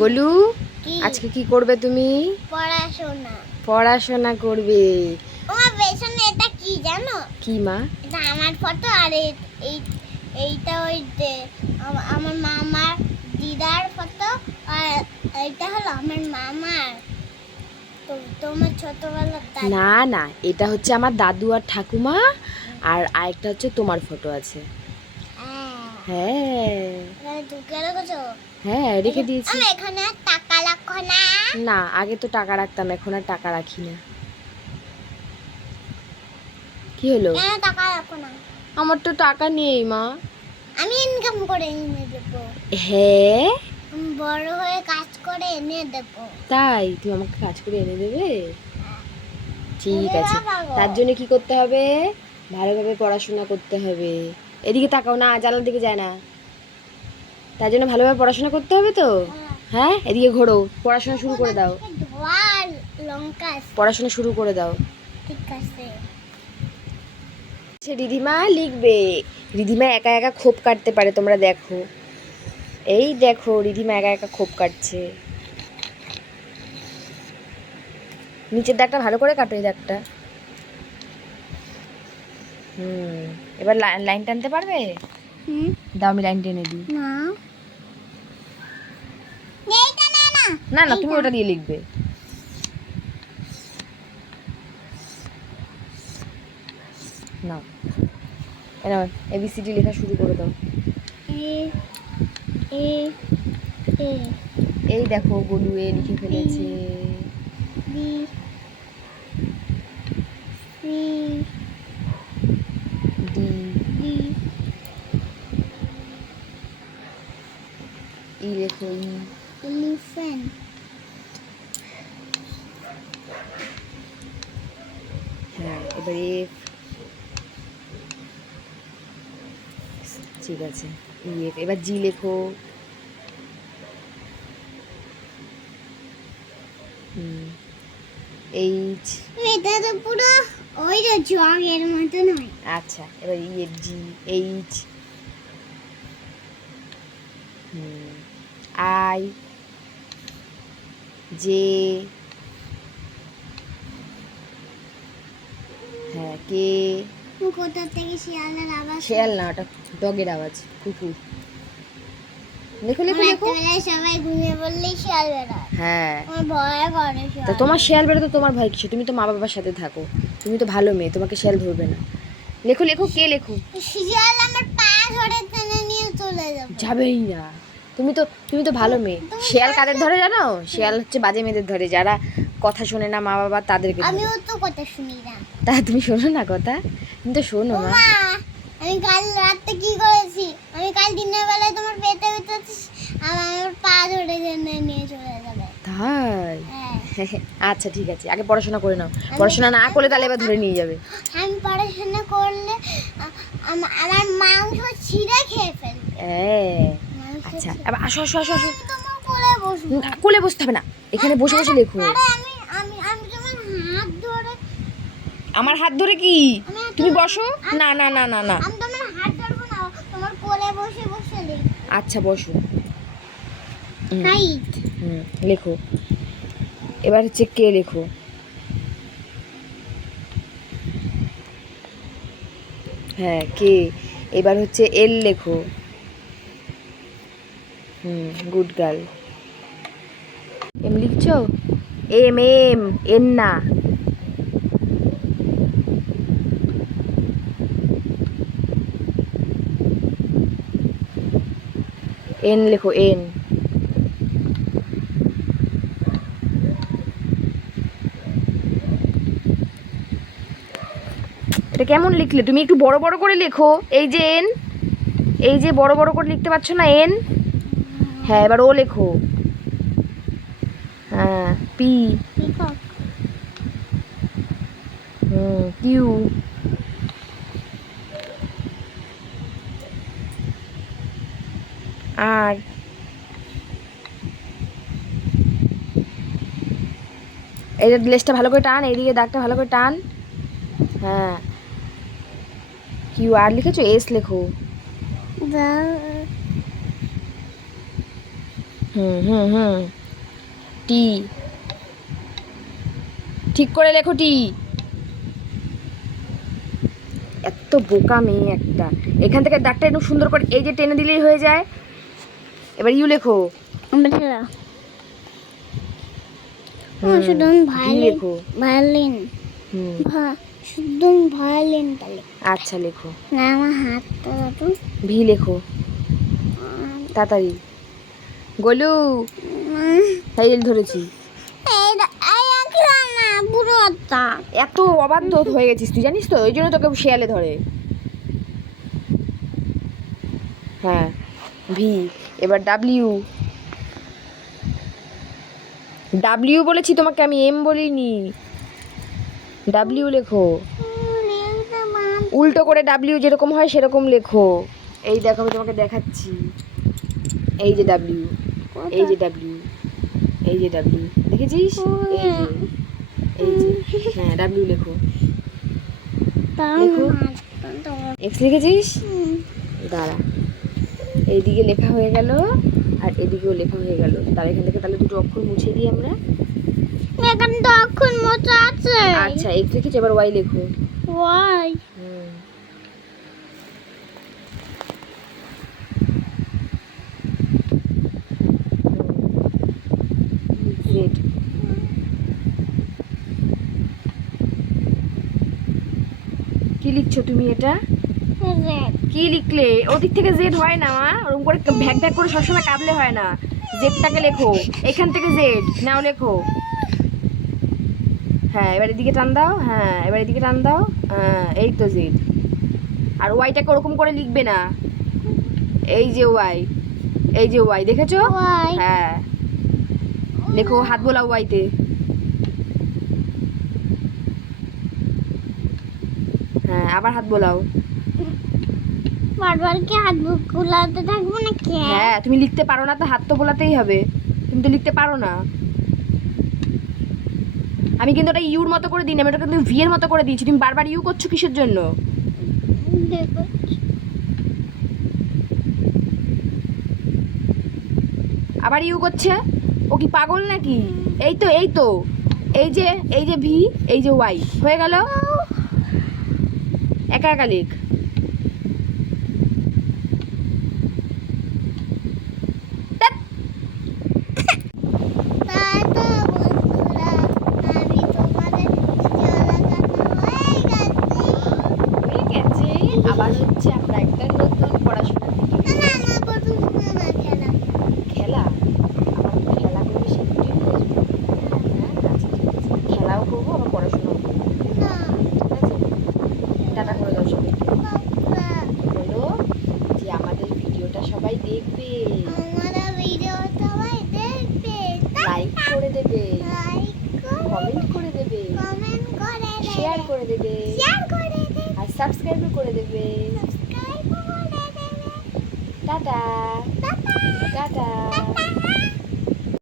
গোলু আজকে কি করবে তুমি? পড়াশোনা। পড়াশোনা করবে। ওমা পেছনে এটা কি জানো? কি মা? এটা আমার ফটো আর এইটা ওই আমার মামার দিদার ফটো আর এইটা হলো আমার মামার। তো তোমার ছোটবেলার দাদু। না না, এটা হচ্ছে আমার দাদু আর ঠাকুমা, আর আরেকটা হচ্ছে তোমার ফটো আছে। হ্যাঁ ঢুকে রেখেছো? হ্যাঁ রেখে দিয়েছি। আমি এখানে আর টাকা রাখো না। না, আগে তো টাকা রাখতাম, এখন আর টাকা রাখি না। কি হলো? কেন টাকা রাখো না? আমার তো টাকা নেই মা। আমি ইনকাম করে এনে দেবো। হ্যাঁ আমি বড় হয়ে কাজ করে এনে দেবো। তাই? তুমি আমাকে কাজ করে এনে দেবে? ঠিক আছে, তার জন্য কি করতে হবে? ভালোভাবে পড়াশোনা করতে হবে। এদিকে তাকাও না, জানালার দিকে যায় না। তার জন্য ভালোভাবে পড়াশোনা করতে হবে তো। হ্যাঁ, এদিকে ঘোরো, পড়াশোনা শুরু করে দাও। পড়াশোনা শুরু করে দাও। ঠিক আছে। রিধিমা লিখবে। রিধিমা একা একা খোপ কাটতে পারে, তোমরা দেখো। এই দেখো, রিধিমা একা একা খোপ কাটছে। নিচের দাগটা ভালো করে কাটো, এই দাগটা। এবার লাইন টানতে পারবে? দাও, আমি লাইন টেনে দিই। না না, তুমি ওটা দিয়ে লিখবে। না, ABCD লেখা শুরু করে দাও। এই দেখো, গোলু এ লিখে ফেলেছে। ই লেখো, ই। এলিফ্যান্ট। হ্যাঁ, এবার এফ। ঠিক আছে, এফ। এবার জি লেখো। এইচ। এটা তো পুরো ওই যে জগের মতো নয়। আচ্ছা, এবার F G H. I J. হ্যাঁ, কে। কোথা থেকে শিয়ালের আওয়াজ? শিয়াল না, ওটা ডগের আওয়াজ, কুকুর। লেখো লেখো লেখো। সবাই ঘুমিয়ে পড়লেই শিয়াল বেরোয়। হ্যাঁ, আমার ভয় করে শিয়াল। তা তোমার শিয়াল বেরোতে তোমার ভয় কিসে? তুমি তো মা বাবার সাথে থাকো, তুমি তো ভালো মেয়ে, তোমাকে শিয়াল ধরবে না। লেখো লেখো, কে লেখো। শিয়াল আমার পা ধরে টেনে নিয়ে চলে যাবে। যাবেই না। তুমি তো ভালো মেয়ে। শিয়াল কাদের ধরে জানো? শিয়াল হচ্ছে বাজে মেয়েদের ধরে, যারা কথা শোনে না মা বাবা, তাদেরকে ধরে। আমিও তো কথা শুনি না। তা তুমি শোনো না কথা? তুমি তো শোনো মা। আমি কাল রাতে কি করেছি? আমি কাল দিনের বেলায় তোমার পেটে আমার পা ধরে টেনে নিয়ে চলে যাবে। তাই? হ্যাঁ। আচ্ছা ঠিক আছে, আগে পড়াশোনা করে নাও। পড়াশোনা না করলে তাহলে এবার ধরে নিয়ে যাবে। আমি পড়াশোনা করলে আমার মাংস ছিঁড়ে খেয়ে ফেলবে। আচ্ছা, এবার আসো আসো আসো আসো। তোমার কোলে বসবো। কোলে বসতে হবে না, এখানে বসে বসে লেখো। আরে আমি আমি আমি তোমার হাত ধরে। আমার হাত ধরে কি? তুমি বসো। না না না না না, আমি তোমার হাত ধরবো না, তোমার কোলে বসে বসে লিখ। আচ্ছা বসো। হাইট। লেখো। এবার হচ্ছে কে লেখো। হ্যাঁ, কে। এবার হচ্ছে এল লেখো। Good girl. এম লিখছো? এম এম এন না। এন লেখো, এন। এটা কেমন লিখলে তুমি? একটু বড় বড় করে লেখো। এই যে এন, এই যে বড় বড় করে লিখতে পারছো না এন? হ্যাঁ, এবার ও লেখো। হ্যাঁ, পি। কিউ। আর এই যে লেজটা ভালো করে টান, এইদিকে দাগটা ভালো করে টান। হ্যাঁ, কিউ। আর লিখেছো? এস লেখো। হুম হুম হুম টি ঠিক করে লেখো টি। এত বোকা মেয়ে একটা। এখান থেকে দাগটা একটু সুন্দর করে এই যে টেনে দিলেই হয়ে যায়। এবার ইউ লেখো। শুধু ভি ভায়োলিন লেখো। ভায়োলিন হুম শুধু ভায়োলিনটা লেখো। আচ্ছা লেখো। না আমার হাতটা তো ভি লেখো তাড়াতাড়ি। গোলু এই ধরেছি। এত অবাধ্য হয়ে গেছিস তুই জানিস তো, ওই জন্য তোকে শেয়ালে ধরে। হ্যাঁ ভি। এবার ডাব্লিউ। ডাব্লিউ বলেছি তোমাকে আমি, এম বলিনি। ডাব্লিউ লেখো। উল্টো করে ডাব্লিউ যেরকম হয় সেরকম লেখো। এই দেখো আমি তোমাকে দেখাচ্ছি। এই যে ডাব্লিউ, এই যে ডাব্লিউ, এই যে ডাব্লিউ দেখেছিস? এই যে হ্যাঁ ডাব্লিউ লেখো। লেখো। এক্স লিখেছিস? দাঁড়া, এইদিকে লেখা হয়ে গেল আর এদিকেও লেখা হয়ে গেল। তার এখান থেকে তাহলে দুটো অক্ষর মুছে দিই আমরা। এখানে তো অক্ষর মোচা আছে। আচ্ছা এক্স লিখেছি, এবার ওয়াই লেখো। Y Z. কি লিখছো তুমি এটা? কি লিখলে? ওদিক থেকে জেড হয় না মা, ওরকম করে ভ্যাক ভ্যাক করে সবসময় কাঁদলে হয় না। জেডটাকে লেখো, এখান থেকে জেড নাও লেখো। হ্যাঁ এবার এদিকে টান দাও, হ্যাঁ এবার এদিকে টান দাও, হ্যাঁ এই তো জেড। আর ওয়াইটাকে ওরকম করে লিখবে না। এই যে ওয়াই, এই যে ওয়াই দেখেছো? ওয়াই হ্যাঁ লেখো, হাত বোলাও ওয়াইতে। হ্যাঁ আবার হাত বোলাও। বারবার কি হাত বুলাতে থাকবো নাকি? হ্যাঁ তুমি লিখতে পারো না তো হাত তো বোলাতেই হবে, তুমি তো লিখতে পারো না। আমি কিন্তু ওটা ইউর মতো করে দিই না, আমি ওটা কিন্তু ভি এর মতো করে দিয়েছি। তুমি বারবার ইউ করছো কিসের জন্য? দেখো আবার ইউ করছে, ও কি পাগল নাকি? এই তো এই তো, এই যে ভি, এই যে ওয়াই হয়ে গেল। একা একা লিখ। তাতো বন্ধুরা, আমি তোমাদের হয়ে গেছে। আবার হচ্ছে আমরা একটা নতুন পড়াশোনা খেলা। আবার খেলা করে শিখতে হবে। হ্যাঁ আচ্ছা ঠিক আছে, খেলাও করবো আবার পড়াশোনাও করবো। ঠিক আছে, টাটা করে দাও সবাইকে। বলো যে আমাদের ভিডিওটা সবাই দেখবে, লাইক করে দেবে, কমেন্ট করে দেবে, শেয়ার করে দেবে আর সাবস্ক্রাইবও করে দেবে। Tata tata.